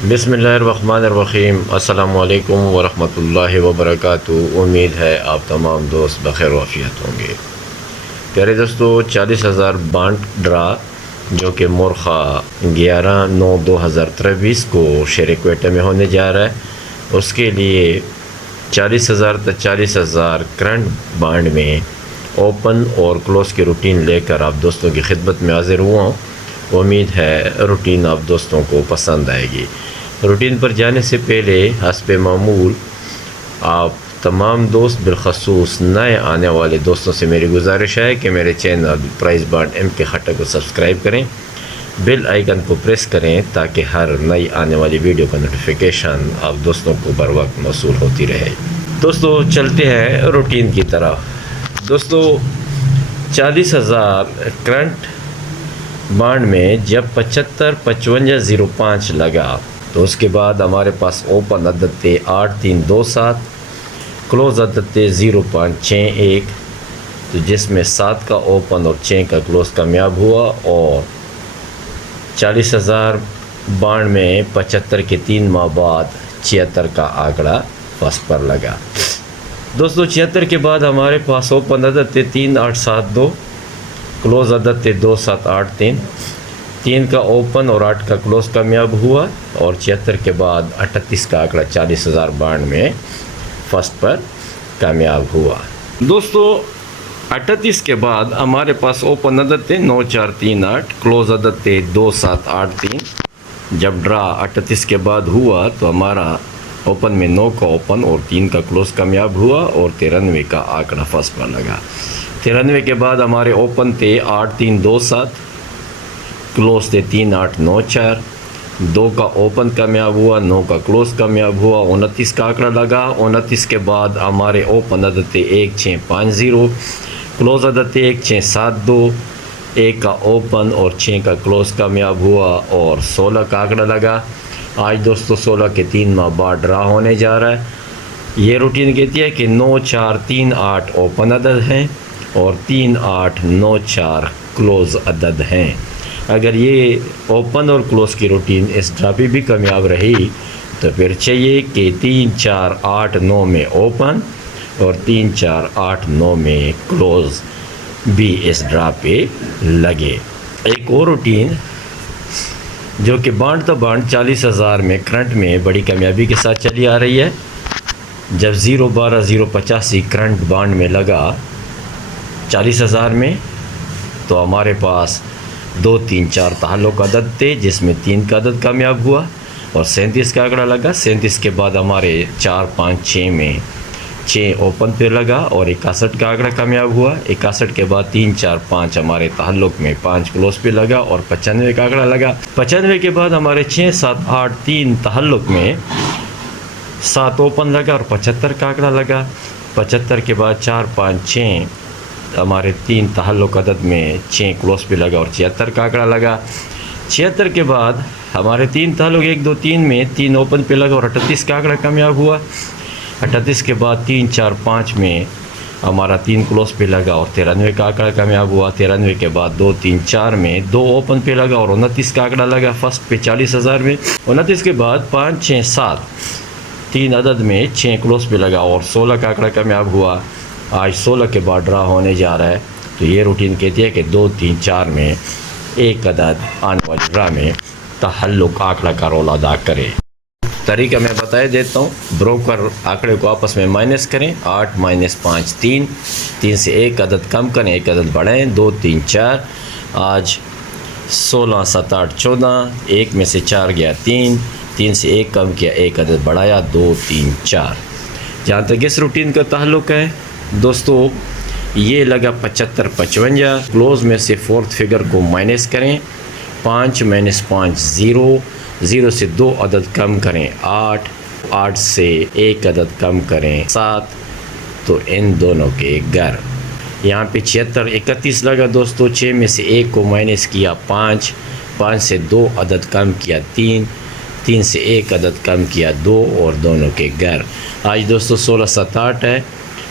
بسم اللہ الرحمن الرحیم۔ السلام علیکم ورحمۃ اللہ وبرکاتہ۔ امید ہے آپ تمام دوست بخیر و عافیت ہوں گے۔ پیارے دوستو، 40,000 بانڈ ڈرا جو کہ مورخہ 11/9/2023 کو شہر کوئٹہ میں ہونے جا رہا ہے، اس کے لیے 40,000 تا 40,000 کرنٹ بانڈ میں اوپن اور کلوز کی روٹین لے کر آپ دوستوں کی خدمت میں حاضر ہوا ہوں۔ امید ہے روٹین آپ دوستوں کو پسند آئے گی۔ روٹین پر جانے سے پہلے حسب معمول آپ تمام دوست بالخصوص نئے آنے والے دوستوں سے میری گزارش ہے کہ میرے چینل پرائز بانڈ ایم کے خٹا کو سبسکرائب کریں، بیل آئیکن کو پریس کریں تاکہ ہر نئی آنے والی ویڈیو کا نوٹیفیکیشن آپ دوستوں کو بر وقت موصول ہوتی رہے۔ دوستو چلتے ہیں روٹین کی طرف۔ دوستو 40,000 کرنٹ بانڈ میں جب 75/55/05 لگا تو اس کے بعد ہمارے پاس اوپن عدد تھے 8327، کلوز عدد تھے 0.61، تو جس میں 7 کا اوپن اور 6 کا کلوز کامیاب ہوا، اور 40,000 بانڈ میں 75 کے 3 ماہ بعد 76 کا آنکڑا فسٹ پر لگا۔ دوستو 76 کے بعد ہمارے پاس اوپن عدد تھے 3872، کلوز عدد تھے 2783، 3 کا اوپن اور 8 کا کلوز کامیاب ہوا، اور 76 کے بعد 38 کا آنکڑا 40,000 بانڈ میں فسٹ پر کامیاب ہوا۔ دوستو 38 کے بعد ہمارے پاس اوپن عدد تھے 9438، کلوز عدد تھے 2783۔ جب ڈرا 38 کے بعد ہوا تو ہمارا اوپن میں 9 کا اوپن اور 3 کا کلوز کامیاب ہوا، اور 93 کا آنکڑا فسٹ پر لگا۔ 93 کے بعد ہمارے اوپن تھے 8327، کلوز تھے 3894، 2 کا اوپن کامیاب ہوا، 9 کا کلوز کامیاب ہوا، 29 کا آنکڑا لگا۔ 29 کے بعد ہمارے اوپن عدد تھے 1650، کلوز عدد تھے 1672، 1 کا اوپن اور 6 کا کلوز کامیاب ہوا، اور 16 کا آنکڑا لگا۔ آج دوستو 16 کے 3 ماہ بعد ڈرا ہونے جا رہا ہے۔ یہ روٹین کہتی ہے کہ 9438 اوپن عدد ہیں اور 3894 کلوز عدد ہیں۔ اگر یہ اوپن اور کلوز کی روٹین اس ڈرا پہ بھی کامیاب رہی تو پھر چاہیے کہ 3489 میں اوپن اور 3489 میں کلوز بھی اس ڈرا پہ لگے۔ ایک اور روٹین جو کہ بانڈ تو بانڈ 40,000 میں کرنٹ میں بڑی کامیابی کے ساتھ چلی آ رہی ہے، جب 012/085 کرنٹ بانڈ میں لگا 40,000 میں تو ہمارے پاس 2 3 4 تعلق عدد تھے، جس میں 3 کا عدد کامیاب ہوا اور 37 کا آنکڑا لگا۔ 37 کے بعد ہمارے 4 5 6 میں 6 اوپن پہ لگا اور 61 کا آنکڑا کامیاب ہوا۔ 61 کے بعد 3 4 5 ہمارے تعلق میں 5 کلوز پہ لگا اور 95 کا آنکڑا لگا۔ 95 کے بعد ہمارے 6 7 8 3 تعلق میں 7 اوپن لگا اور 75 کا آنکڑا لگا۔ 75 کے بعد 4 5 6 ہمارے 3 تعلق عدد میں 6 کلوز پہ لگا اور 76 کا آنکڑا لگا۔ 76 کے بعد ہمارے 3 تعلق 1 2 3 میں 3 اوپن پہ لگا اور 38 کا آنکڑا کامیاب ہوا۔ 38 کے بعد 3 4 5 میں ہمارا 3 کلوز پہ لگا اور 93 کا آنکڑا کامیاب ہوا۔ 93 کے بعد 2 3 4 میں 2 اوپن پہ لگا اور 29 کا آنکڑا لگا فسٹ پہ 40,000 میں۔ 29 کے بعد 5 6 7 3 عدد میں 6 کلوز پہ لگا اور 16 کا آنکڑا کامیاب ہوا۔ آج 16 کے بعد ڈرا ہونے جا رہا ہے، تو یہ روٹین کہتی ہے کہ 2 3 4 میں ایک عدد آنے والی ڈرا میں تعلق آنکڑا کا رول ادا کرے۔ طریقہ میں بتا دیتا ہوں۔ بروکر آنکڑے کو آپس میں مائنس کریں، 8 - 5 3، 3 سے ایک عدد کم کریں، ایک عدد بڑھائیں، 2 3 4۔ آج 16 7 8 14، 1 میں سے 4 گیا 3، 3 سے ایک کم کیا، ایک عدد بڑھایا، 2 3 4۔ جہاں تک اس روٹین کا تعلق ہے دوستو، یہ لگا 75 55۔ کلوز میں سے 4تھ فگر کو مائنس کریں، 5 - 5 0، 0 سے 2 عدد کم کریں، 8، 8 سے ایک عدد کم کریں، 7، تو ان دونوں کے گھر۔ یہاں پہ 76 31 لگا دوستو، 6 میں سے 1 کو مائنس کیا، 5، 5 سے 2 عدد کم کیا، 3، 3 سے ایک عدد کم کیا، 2، اور دونوں کے گھر۔ آج دوستو 16 7 8 ہے،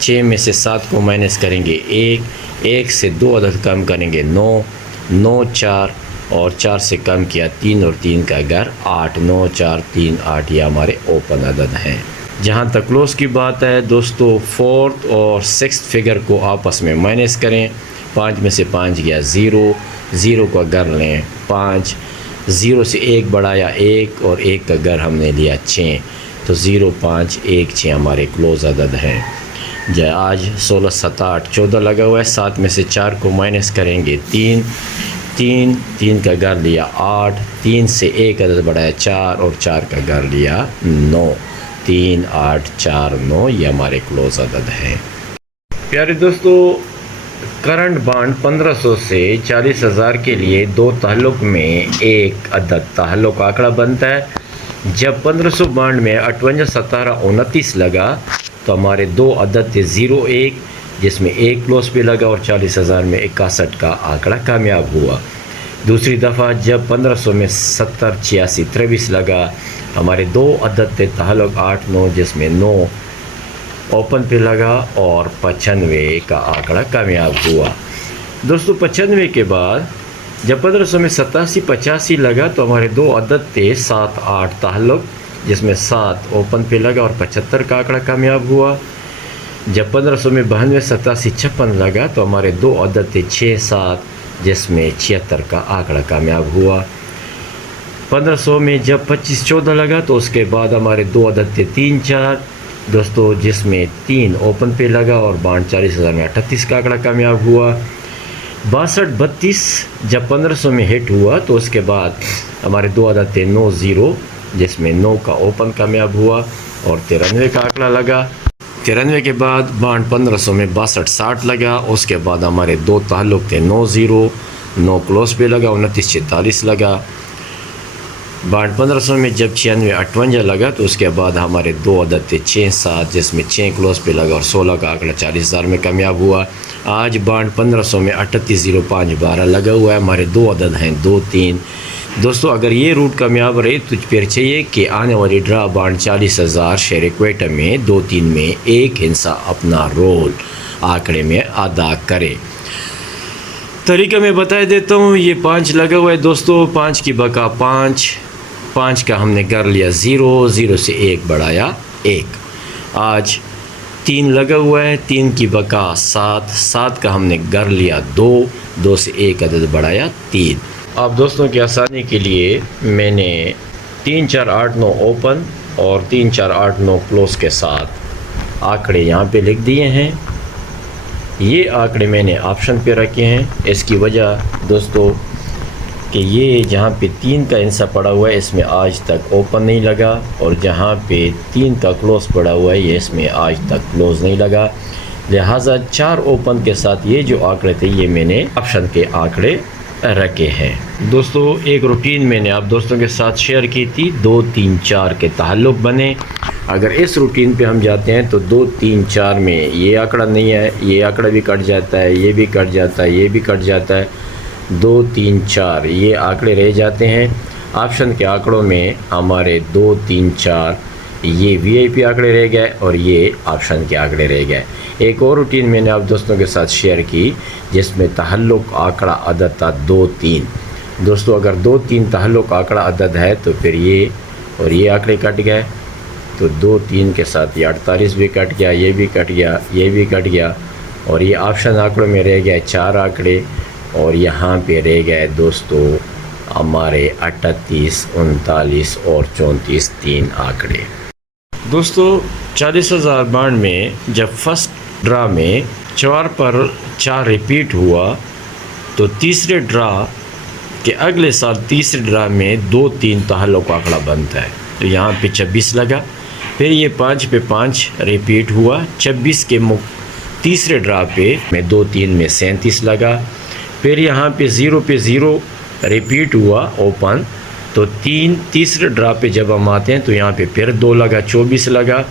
6 میں سے 7 کو مائنس کریں گے 1، 1 سے 2 عدد کم کریں گے 9، 9 4، اور 4 سے کم کیا 3 اور 3 کا گھر 8 9 4 3 8 یہ ہمارے اوپن عدد ہیں۔ جہاں تک کلوز کی بات ہے دوستو 4th اور 6th فگر کو آپس میں مائنس کریں، 5 میں سے 5 گیا 0، 0 کا گھر لیں 5، 0 سے 1 بڑھایا 1 اور 1 کا گھر ہم نے لیا 6، تو 0 5 1 6 ہمارے کلوز عدد ہیں۔ آج 16 7 8 14 لگا ہوا ہے، 7 میں سے 4 کو مائنس کریں گے 3، 3 کا گھر لیا 8، 3 سے 1 عدد بڑھایا 4 اور 4 کا گھر لیا 9، 3 8 4 9 یہ ہمارے کلوز عدد ہیں۔ پیارے دوستو کرنٹ بانڈ 1500 سے 40,000 کے لیے 2 تعلق میں ایک عدد تعلق آنکڑا بنتا ہے۔ جب 1500 بانڈ میں 58 17 29 لگا تو ہمارے 2 عدد تھے 0 1 جس میں 1 کلوز پہ لگا اور 40,000 میں 61 کا آنکڑا کامیاب ہوا۔ دوسری دفعہ جب 1500 میں 70 86 23 لگا ہمارے 2 عدد تھے تعلق 8 9 جس میں 9 اوپن پہ لگا اور 95 کا آنکڑا کامیاب ہوا۔ دوستو 95 کے بعد جب 1500 میں 87 85 لگا تو ہمارے 2 عدد تھے 7 8 تعلق جس میں 7 اوپن پہ لگا اور 75 کا آنکڑا کامیاب ہوا۔ جب 1500 میں 92 87 56 لگا تو ہمارے 2 عدد تھے 6 7 جس میں 76 کا آنکڑا کامیاب ہوا۔ 1500 میں جب 25 14 لگا تو اس کے بعد ہمارے 2 عدد تھے 3 4 دوستو جس میں 3 اوپن پہ لگا اور بانڈ 40,000 میں 38 کا آنکڑا کامیاب ہوا۔ 62 32 جب 1500 میں ہٹ ہوا تو اس کے بعد ہمارے 2 عدد تھے 9 0 جس میں 9 کا اوپن کامیاب ہوا اور 93 کا آنکڑا لگا۔ 93 کے بعد بانڈ 1500 میں 62 60 لگا، اس کے بعد ہمارے 2 تعلق تھے 9 0 9 کلوز پہ لگا 29 46 لگا۔ بانڈ 1500 میں جب 96 58 لگا تو اس کے بعد ہمارے 2 عدد تھے 6 7 جس میں 6 کلوز پہ لگا اور 16 کا آنکڑا 40,000 میں کامیاب ہوا۔ آج بانڈ 1500 میں 38 05 12 لگا ہوا ہے، ہمارے 2 عدد ہیں 2 3۔ دوستو اگر یہ روٹ کامیاب رہے تو پھر چاہیے کہ آنے والی ڈرا بانڈ 40,000 شیئر کوئٹہ میں 2 3 میں ایک حصہ اپنا رول آنکڑے میں ادا کرے۔ طریقہ میں بتا دیتا ہوں، یہ 5 لگا ہوا ہے دوستو، 5 کی بقا 5 کا ہم نے کر لیا 0 0 سے 1 بڑھایا 1۔ آج 3 لگا ہوا ہے، 3 کی بقا 7 کا ہم نے گر لیا 2 سے 1 عدد بڑھایا 3۔ آپ دوستوں کی آسانی کے لیے میں نے 3 4 8 9 اوپن اور 3 4 8 9 کلوز کے ساتھ آنکڑے یہاں پہ لکھ دیے ہیں۔ یہ آنکڑے میں نے آپشن پہ رکھے ہیں، اس کی وجہ دوستو کہ یہ جہاں پہ 3 کا انسا پڑا ہوا ہے اس میں آج تک اوپن نہیں لگا، اور جہاں پہ 3 کا کلوز پڑا ہوا ہے یہ اس میں آج تک کلوز نہیں لگا، لہٰذا 4 اوپن کے ساتھ یہ جو آنکڑے تھے یہ میں نے آپشن کے آنکڑے رکھے ہیں۔ دوستو ایک روٹین میں نے آپ دوستوں کے ساتھ شیئر کی تھی، 2 3 4 کے تعلق بنے۔ اگر اس روٹین پہ ہم جاتے ہیں تو 2 3 4 میں یہ آنکڑا نہیں ہے، یہ آنکڑا بھی کٹ جاتا ہے، یہ بھی کٹ جاتا ہے، یہ بھی کٹ جاتا ہے، 2 3 4 یہ آنکڑے رہ جاتے ہیں۔ آپشن کے آنکڑوں میں ہمارے 2 3 4 یہ وی آئی پی آنکڑے رہ گئے اور یہ آپشن کے آنکڑے رہ گئے۔ ایک اور روٹین میں نے آپ دوستوں کے ساتھ شیئر کی جس میں تعلق آنکڑا عدد تھا 2 3۔ دوستو اگر 2 3 تعلق آنکڑا عدد ہے تو پھر یہ اور یہ آنکڑے کٹ گئے، تو 2 3 کے ساتھ یہ 48 بھی کٹ گیا، یہ بھی کٹ گیا، یہ بھی کٹ گیا، اور یہ آپشن آنکڑوں میں رہ گئے 4 آنکڑے، اور یہاں پہ رہ گئے دوستو ہمارے 38 39 اور 34 3 آنکڑے۔ دوستو 40,000 بانڈ میں جب فرسٹ ڈرا میں 4 پر 4 ریپیٹ ہوا تو تیسرے ڈرا کے اگلے سال تیسرے ڈرا میں 2 3 تعلق آنکڑا بنتا ہے، تو یہاں پہ 26 لگا، پھر یہ 5 پہ 5 ریپیٹ ہوا، 26 کے تیسرے ڈرا پہ میں 2 3 میں 37 لگا، پھر یہاں پہ 0 پہ 0 ریپیٹ ہوا اوپن، تو تیسرے ڈرا پہ جب ہم آتے ہیں تو یہاں پہ پھر 2 لگا 24 لگا،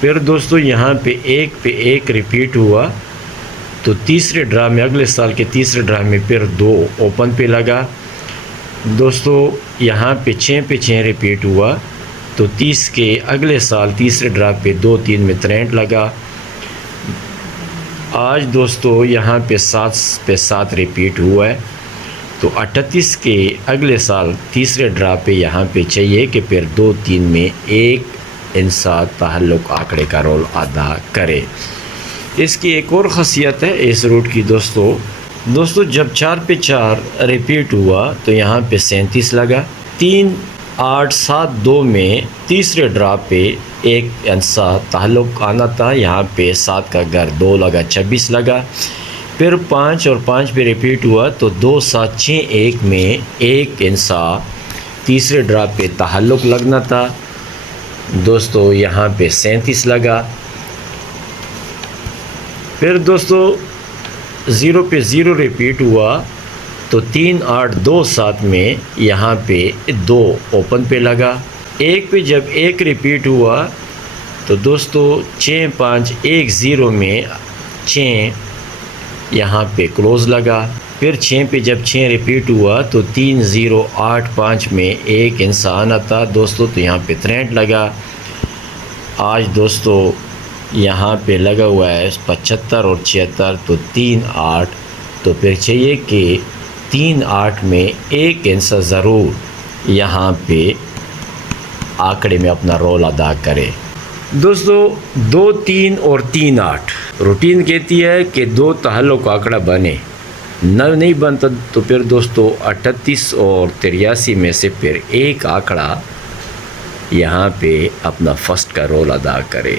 پھر دوستو یہاں پہ 1 پہ 1 ریپیٹ ہوا، تو تیسرے ڈرا میں اگلے سال کے تیسرے ڈرا میں پھر 2 اوپن پہ لگا، دوستو یہاں پہ 6 پہ 6 ریپیٹ ہوا، تو 30 کے اگلے سال تیسرے ڈرا پہ 2 3 میں 63 لگا۔ آج دوستو یہاں پہ 7 پہ 7 ریپیٹ ہوا ہے، تو 38 کے اگلے سال تیسرے ڈرا پہ یہاں پہ چاہیے کہ پھر 2 3 میں ایک انسان تعلق آنکڑے کا رول ادا کرے۔ اس کی ایک اور خاصیت ہے اس روٹ کی دوستو جب 4 پہ 4 ریپیٹ ہوا تو یہاں پہ 37 لگا۔ 3 8 7 2 میں تیسرے ڈرا پہ ایک انسان تعلق آنا تھا، یہاں پہ 7 کا گھر 2 لگا 26 لگا۔ پھر 5 اور 5 پہ ریپیٹ ہوا تو 2 7 6 1 میں ایک انسان تیسرے ڈرا پہ تعلق لگنا تھا دوستو، یہاں پہ 37 لگا۔ پھر دوستو 0 پہ 0 ریپیٹ ہوا تو 3 8 2 7 میں یہاں پہ 2 اوپن پہ لگا۔ 1 پہ جب 1 ریپیٹ ہوا تو دوستو 6 5 1 0 میں 6 یہاں پہ کلوز لگا۔ پھر 6 پہ جب 6 ریپیٹ ہوا تو 3 0 8 5 میں ایک انسان آتا دوستو، تو یہاں پہ 63 لگا۔ آج دوستو یہاں پہ لگا ہوا ہے 75 اور 76 تو 3 8، تو پھر چاہیے کہ 3 8 میں ایک انسان ضرور یہاں پہ آنکڑے میں اپنا رول ادا کرے دوستو۔ 2 3 اور 3 8 روٹین کہتی ہے کہ 2 تعلق آنکڑا بنے، نہیں بنتا تو پھر دوستو 38 اور 83 میں سے پھر ایک آنکڑا یہاں پہ اپنا فرسٹ کا رول ادا کرے۔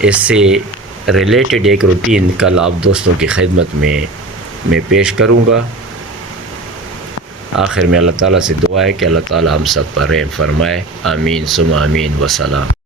اس سے ریلیٹڈ ایک روٹین کل آپ دوستوں کی خدمت میں پیش کروں گا۔ آخر میں اللہ تعالیٰ سے دعا ہے کہ اللہ تعالیٰ ہم سب پر رحم فرمائے، آمین ثم آمین وسلام۔